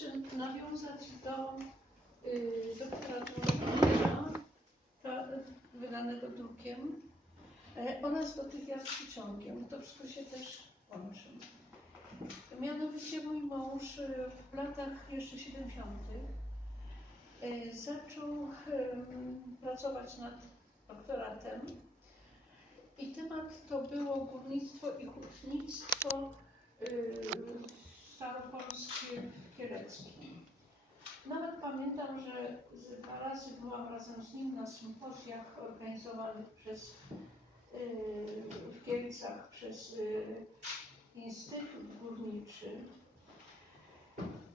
jeszcze nawiązać do y, doktora Człowieka, wydanego drukiem, e, oraz do tych jaskini ciągiem. To wszystko się też łączy. Mianowicie mój mąż e, w latach jeszcze 70. e, zaczął pracować nad doktoratem i temat to było górnictwo i hutnictwo y, Nawet pamiętam, że dwa razy byłam razem z nim na sympozjach organizowanych przez y, w Kielcach przez y, Instytut Górniczy.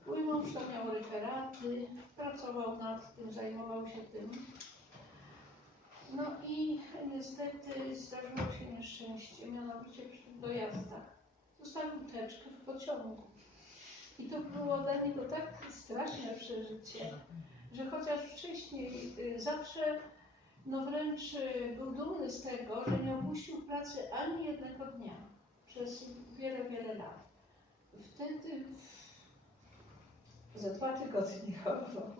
Mój mąż tam miał referaty, pracował nad tym, zajmował się tym. No i niestety zdarzyło się nieszczęście, mianowicie przy dojazdach. Zostawił teczkę w pociągu. I to było dla niego tak straszne przeżycie, że chociaż wcześniej y, zawsze, no wręcz y, był dumny z tego, że nie opuścił pracy ani jednego dnia przez wiele, wiele lat. Wtedy za dwa tygodnie chorował.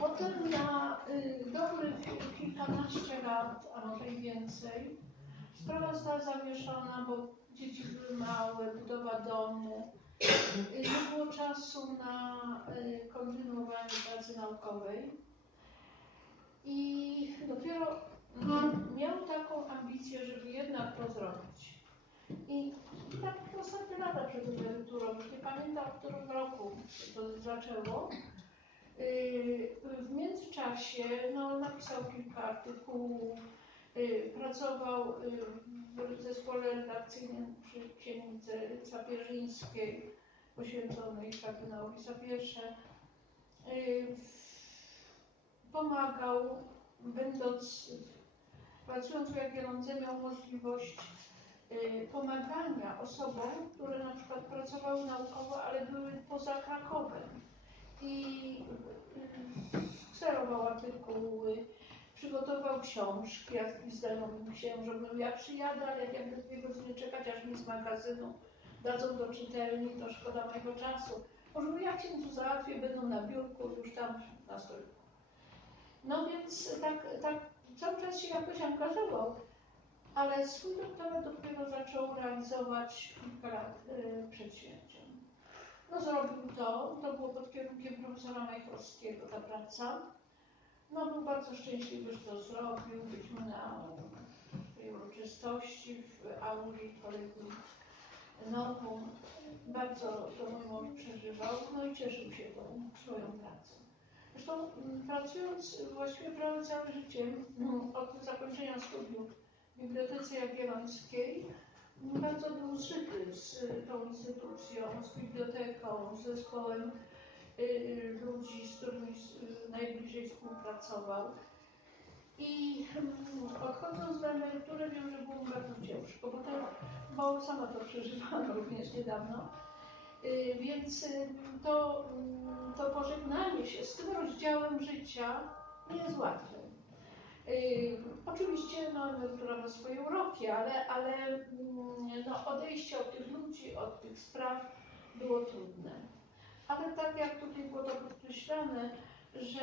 Potem na y, dobrych kilkanaście lat, a może i więcej, sprawa została zawieszona, bo małe, budowa domu. Y, Nie było czasu na y, kontynuowanie pracy naukowej. I dopiero mm, miał taką ambicję, żeby jednak to zrobić. I tak w ostatnie lata przed emeryturą, już nie pamiętam w którym roku to zaczęło, Yy, W międzyczasie no, napisał kilka artykułów, pracował yy, w zespole redakcyjnym przy księdze Sapierzyńskiej poświęconej kardynałowi Sapierze. Yy, Pomagał, będąc, pracując w Jagiellonce miał możliwość pomagania osobom, które na przykład pracowały naukowo, ale były poza Krakowem i y, kserował artykuły, przygotował książki, jak znajomym księżom, mówił, ja przyjadę, ale jak ja będę dwie godziny czekać, aż mi z magazynu dadzą do czytelni, to szkoda mojego czasu. Może ja księdzu załatwię, będą na biurku, już tam na stoliku. No więc tak, tak cały czas się jakoś angażował, ale swój doktorat dopiero zaczął realizować kilka lat y, święciem. No zrobił to, to było pod kierunkiem profesora Majchrowskiego ta praca. No był bardzo szczęśliwy, że to zrobił. Byliśmy na tej uroczystości w auli kolegium Novum. Bardzo to mój mąż przeżywał, no i cieszył się tą swoją pracą. Zresztą mm, pracując właściwie prawie całe życie, mm, od zakończenia studiów w Bibliotece Jagiellońskiej, bardzo był zżyty z tą instytucją, z biblioteką, z zespołem ludzi, z którymi y, najbliżej współpracował. I mm, odchodząc na emeryturę wiem, że było bardzo ciężko, bo, to, bo sama to przeżywałam również niedawno. Y, Więc y, to, mm, to pożegnanie się z tym rozdziałem życia nie jest łatwe. Y, Oczywiście no, emerytura ma swoje uroki, ale, ale mm, no, odejście od tych ludzi, od tych spraw było trudne. Ale tak jak tutaj było to podkreślane, że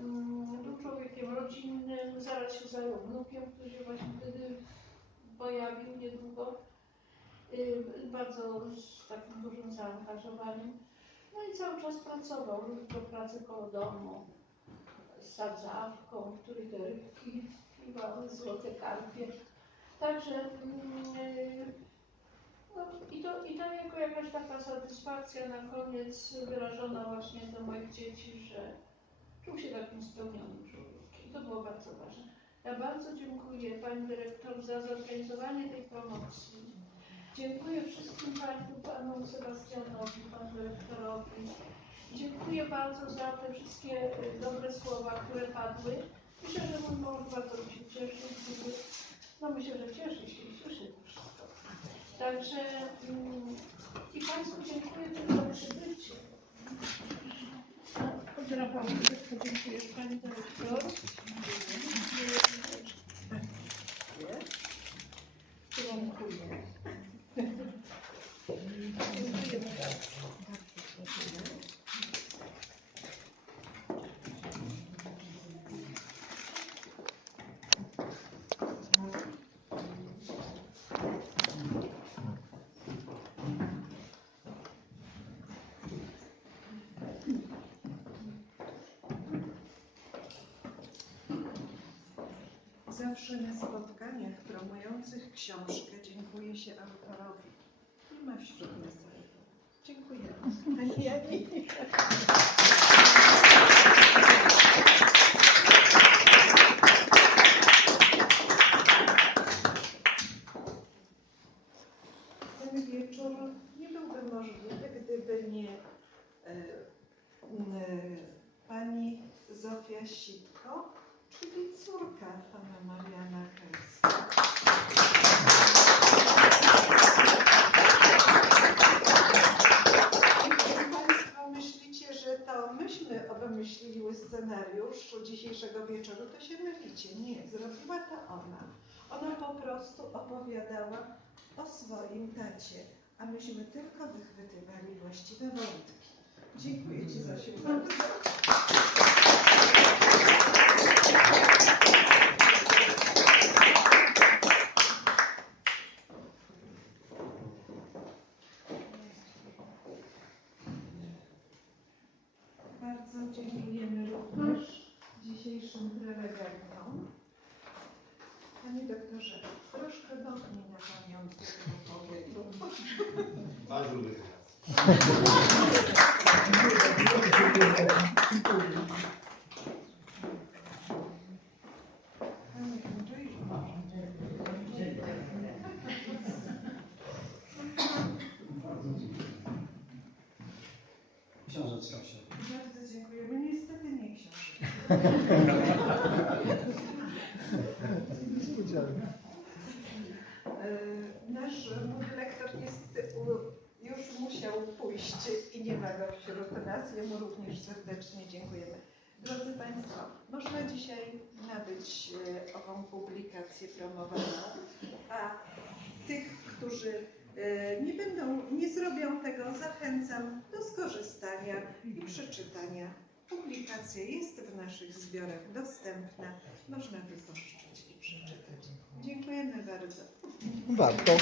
mm, był człowiekiem rodzinnym, zaraz się zajął wnukiem, który się właśnie wtedy pojawił niedługo, y, bardzo z takim dużym zaangażowaniem. No i cały czas pracował, lubił do pracy koło domu, z sadzawką, kiwały, złote karpie. Także y, no, i, to, i to jako jakaś taka satysfakcja na koniec wyrażona właśnie do moich dzieci, że czuł się takim spełnionym człowiekiem. To było bardzo ważne. Ja bardzo dziękuję Pani Dyrektor za zorganizowanie tej promocji. Dziękuję wszystkim Państwu, Panu Sebastianowi, Panu Dyrektorowi. Dziękuję bardzo za te wszystkie y, dobre słowa, które padły. Myślę, że mój mąż bardzo się cieszył. gdyby- No myślę, że cieszy się i słyszy to wszystko. Także mm, i Państwu dziękuję za przybycie. Pozdrawiam, dziękujesz Pani Dyrektor. Dziękuję. Dziękuję Dziękujemy bardzo. Zawsze na spotkaniach promujących książkę dziękuję się autorowi. Nie ma wśród nas. Dziękuję. Pani Jani. Córka pana Mariana. Jeśli Państwo myślicie, że to myśmy obmyśliły scenariusz dzisiejszego wieczoru, to się mylicie. Nie, zrobiła to ona. Ona po prostu opowiadała o swoim tacie, a myśmy tylko wychwytywali właściwe wątki. Dziękuję Ci Zosiu. Bardzo dziękujemy również prelegentom. Panie doktorze, troszkę dotknij na pamiątkę tego pobytu. Bardzo dobry. Panie Andrzeju, Książeczka się. bardzo dziękujemy. Niestety nie książę. E, Nasz mój dyrektor niestety już musiał pójść i nie ma go wśród nas. Jemu również serdecznie dziękujemy. Drodzy Państwo, można dzisiaj nabyć e, ową publikację promowaną, a tych, którzy e, nie będą, nie zrobią tego, zachęcam do skorzystania i przeczytania. Publikacja jest w naszych zbiorach dostępna. Można wypożyczyć i przeczytać. Dziękujemy bardzo. Warto.